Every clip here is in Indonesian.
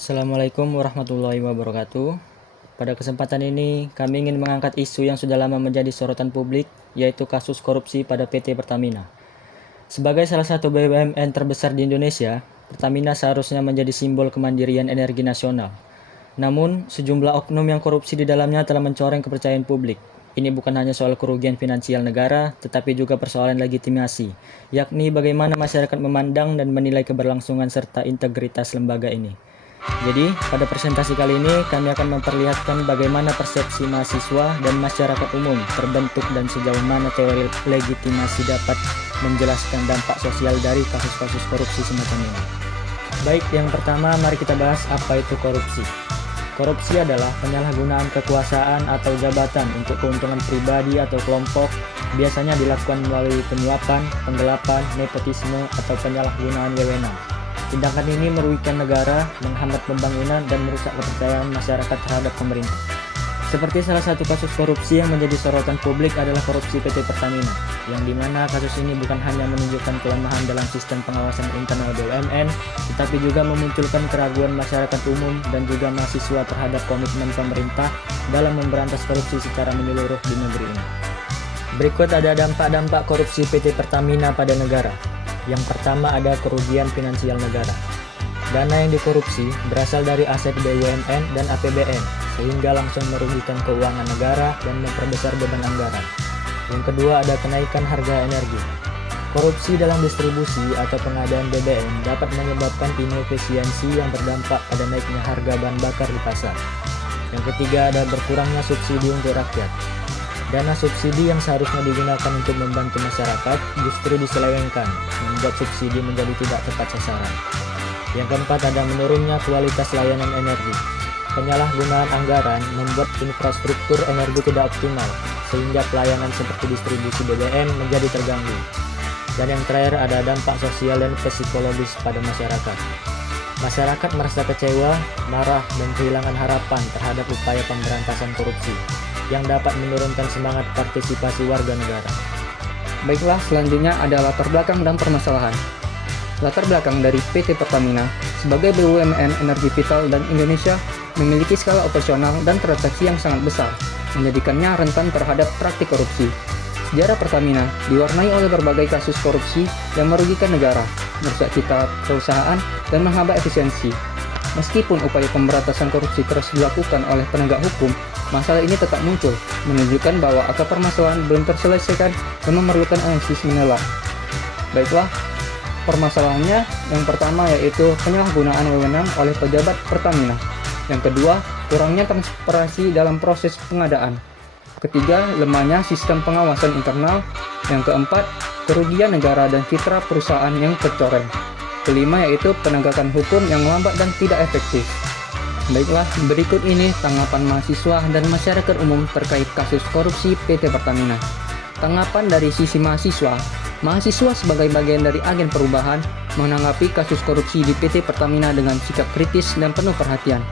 Assalamualaikum warahmatullahi wabarakatuh. Pada kesempatan ini, kami ingin mengangkat isu yang sudah lama menjadi sorotan publik, yaitu kasus korupsi pada PT Pertamina. Sebagai salah satu BUMN terbesar di Indonesia, Pertamina seharusnya menjadi simbol kemandirian energi nasional. Namun, sejumlah oknum yang korupsi di dalamnya telah mencoreng kepercayaan publik. Ini bukan hanya soal kerugian finansial negara, tetapi juga persoalan legitimasi, yakni bagaimana masyarakat memandang dan menilai keberlangsungan serta integritas lembaga ini. Jadi, pada presentasi kali ini kami akan memperlihatkan bagaimana persepsi mahasiswa dan masyarakat umum terbentuk dan sejauh mana teori legitimasi dapat menjelaskan dampak sosial dari kasus-kasus korupsi semacam ini. Baik, yang pertama mari kita bahas apa itu korupsi. Korupsi adalah penyalahgunaan kekuasaan atau jabatan untuk keuntungan pribadi atau kelompok, biasanya dilakukan melalui penyuapan, penggelapan, nepotisme, atau penyalahgunaan wewenang. Tindakan ini merugikan negara, menghambat pembangunan, dan merusak kepercayaan masyarakat terhadap pemerintah. Seperti salah satu kasus korupsi yang menjadi sorotan publik adalah korupsi PT Pertamina, yang dimana kasus ini bukan hanya menunjukkan kelemahan dalam sistem pengawasan internal BUMN, tetapi juga memunculkan keraguan masyarakat umum dan juga mahasiswa terhadap komitmen pemerintah dalam memberantas korupsi secara menyeluruh di negeri ini. Berikut ada dampak-dampak korupsi PT Pertamina pada negara. Yang pertama ada kerugian finansial negara. Dana yang dikorupsi berasal dari aset BUMN dan APBN, sehingga langsung merugikan keuangan negara dan memperbesar beban anggaran. Yang kedua ada kenaikan harga energi. Korupsi dalam distribusi atau pengadaan BBM dapat menyebabkan inefisiensi yang berdampak pada naiknya harga bahan bakar di pasar. Yang ketiga ada berkurangnya subsidi untuk rakyat. Dana subsidi yang seharusnya digunakan untuk membantu masyarakat justru diselewengkan, membuat subsidi menjadi tidak tepat sasaran. Yang keempat ada menurunnya kualitas layanan energi. Penyalahgunaan anggaran membuat infrastruktur energi tidak optimal, sehingga pelayanan seperti distribusi BBM menjadi terganggu. Dan yang terakhir ada dampak sosial dan psikologis pada masyarakat. Masyarakat merasa kecewa, marah, dan kehilangan harapan terhadap upaya pemberantasan korupsi, yang dapat menurunkan semangat partisipasi warga negara. Baiklah, selanjutnya ada latar belakang dan permasalahan. Latar belakang dari PT Pertamina sebagai BUMN energi vital dan Indonesia memiliki skala operasional dan transaksi yang sangat besar, menjadikannya rentan terhadap praktik korupsi. Sejarah Pertamina diwarnai oleh berbagai kasus korupsi yang merugikan negara, merusak citra perusahaan, dan menghambat efisiensi. Meskipun upaya pemberantasan korupsi terus dilakukan oleh penegak hukum, masalah ini tetap muncul, menunjukkan bahwa akar permasalahan belum terselesaikan dan memerlukan analisis mendalam. Baiklah, permasalahannya yang pertama yaitu penyalahgunaan wewenang oleh pejabat Pertamina. Yang kedua, kurangnya transparansi dalam proses pengadaan. Ketiga, lemahnya sistem pengawasan internal. Yang keempat, kerugian negara dan citra perusahaan yang tercoreng. Kelima yaitu penegakan hukum yang lambat dan tidak efektif. Baiklah, berikut ini tanggapan mahasiswa dan masyarakat umum terkait kasus korupsi PT Pertamina. Tanggapan dari sisi mahasiswa. Mahasiswa sebagai bagian dari agen perubahan menanggapi kasus korupsi di PT Pertamina dengan sikap kritis dan penuh perhatian.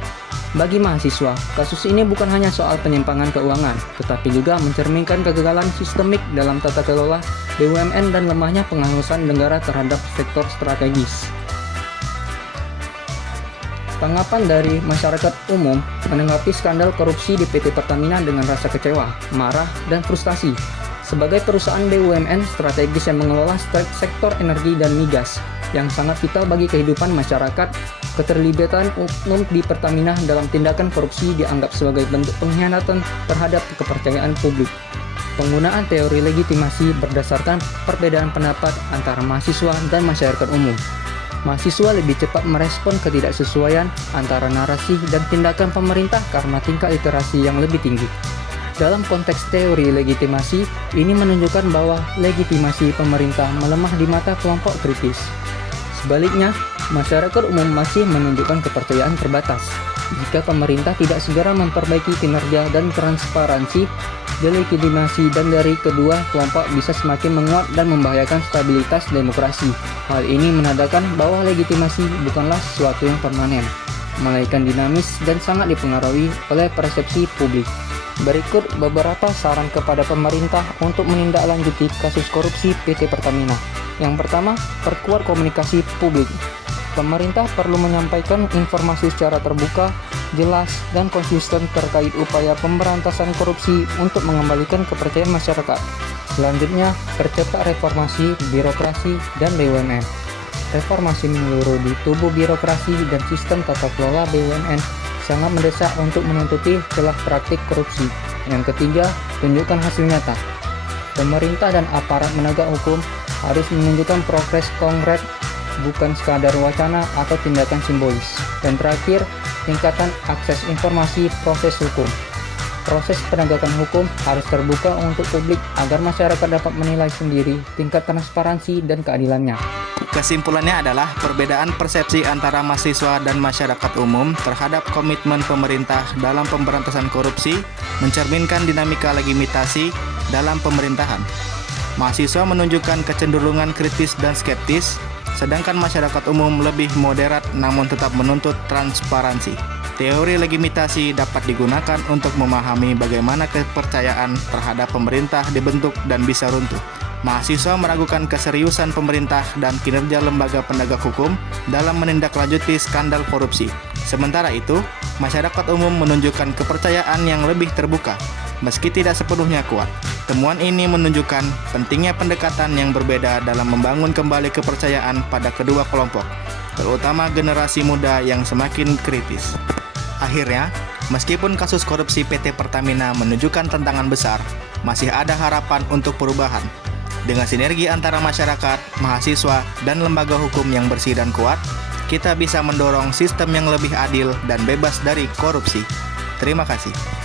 Bagi mahasiswa, kasus ini bukan hanya soal penyimpangan keuangan, tetapi juga mencerminkan kegagalan sistemik dalam tata kelola BUMN dan lemahnya pengawasan negara terhadap sektor strategis. Tanggapan dari masyarakat umum menanggapi skandal korupsi di PT Pertamina dengan rasa kecewa, marah, dan frustasi. Sebagai perusahaan BUMN strategis yang mengelola sektor energi dan migas yang sangat vital bagi kehidupan masyarakat, keterlibatan oknum di Pertamina dalam tindakan korupsi dianggap sebagai bentuk pengkhianatan terhadap kepercayaan publik. Penggunaan teori legitimasi berdasarkan perbedaan pendapat antara mahasiswa dan masyarakat umum. Mahasiswa lebih cepat merespon ketidaksesuaian antara narasi dan tindakan pemerintah karena tingkat literasi yang lebih tinggi. Dalam konteks teori legitimasi, ini menunjukkan bahwa legitimasi pemerintah melemah di mata kelompok kritis. Sebaliknya, masyarakat umum masih menunjukkan kepercayaan terbatas. Jika pemerintah tidak segera memperbaiki kinerja dan transparansi, delegitimasi dan dari kedua kelompok bisa semakin menguat dan membahayakan stabilitas demokrasi. Hal ini menandakan bahwa legitimasi bukanlah sesuatu yang permanen, melainkan dinamis dan sangat dipengaruhi oleh persepsi publik. Berikut beberapa saran kepada pemerintah untuk menindaklanjuti kasus korupsi PT Pertamina. Yang pertama, perkuat komunikasi publik. Pemerintah perlu menyampaikan informasi secara terbuka, jelas, dan konsisten terkait upaya pemberantasan korupsi untuk mengembalikan kepercayaan masyarakat. Selanjutnya, percepat reformasi birokrasi dan BUMN. Reformasi menyeluruh di tubuh birokrasi dan sistem tata kelola BUMN sangat mendesak untuk menutupi celah praktik korupsi. Yang ketiga, tunjukkan hasil nyata. Pemerintah dan aparat penegak hukum harus menunjukkan progres konkret, bukan sekadar wacana atau tindakan simbolis. Dan terakhir, tingkatkan akses informasi proses hukum. Proses penegakan hukum harus terbuka untuk publik agar masyarakat dapat menilai sendiri tingkat transparansi dan keadilannya. Kesimpulannya adalah perbedaan persepsi antara mahasiswa dan masyarakat umum terhadap komitmen pemerintah dalam pemberantasan korupsi mencerminkan dinamika legitimasi dalam pemerintahan. Mahasiswa menunjukkan kecenderungan kritis dan skeptis, sedangkan masyarakat umum lebih moderat namun tetap menuntut transparansi. Teori legitimasi dapat digunakan untuk memahami bagaimana kepercayaan terhadap pemerintah dibentuk dan bisa runtuh. Mahasiswa meragukan keseriusan pemerintah dan kinerja lembaga penegak hukum dalam menindaklanjuti skandal korupsi. Sementara itu, masyarakat umum menunjukkan kepercayaan yang lebih terbuka, meski tidak sepenuhnya kuat. Temuan ini menunjukkan pentingnya pendekatan yang berbeda dalam membangun kembali kepercayaan pada kedua kelompok, terutama generasi muda yang semakin kritis. Akhirnya, meskipun kasus korupsi PT Pertamina menunjukkan tantangan besar, masih ada harapan untuk perubahan. Dengan sinergi antara masyarakat, mahasiswa, dan lembaga hukum yang bersih dan kuat, kita bisa mendorong sistem yang lebih adil dan bebas dari korupsi. Terima kasih.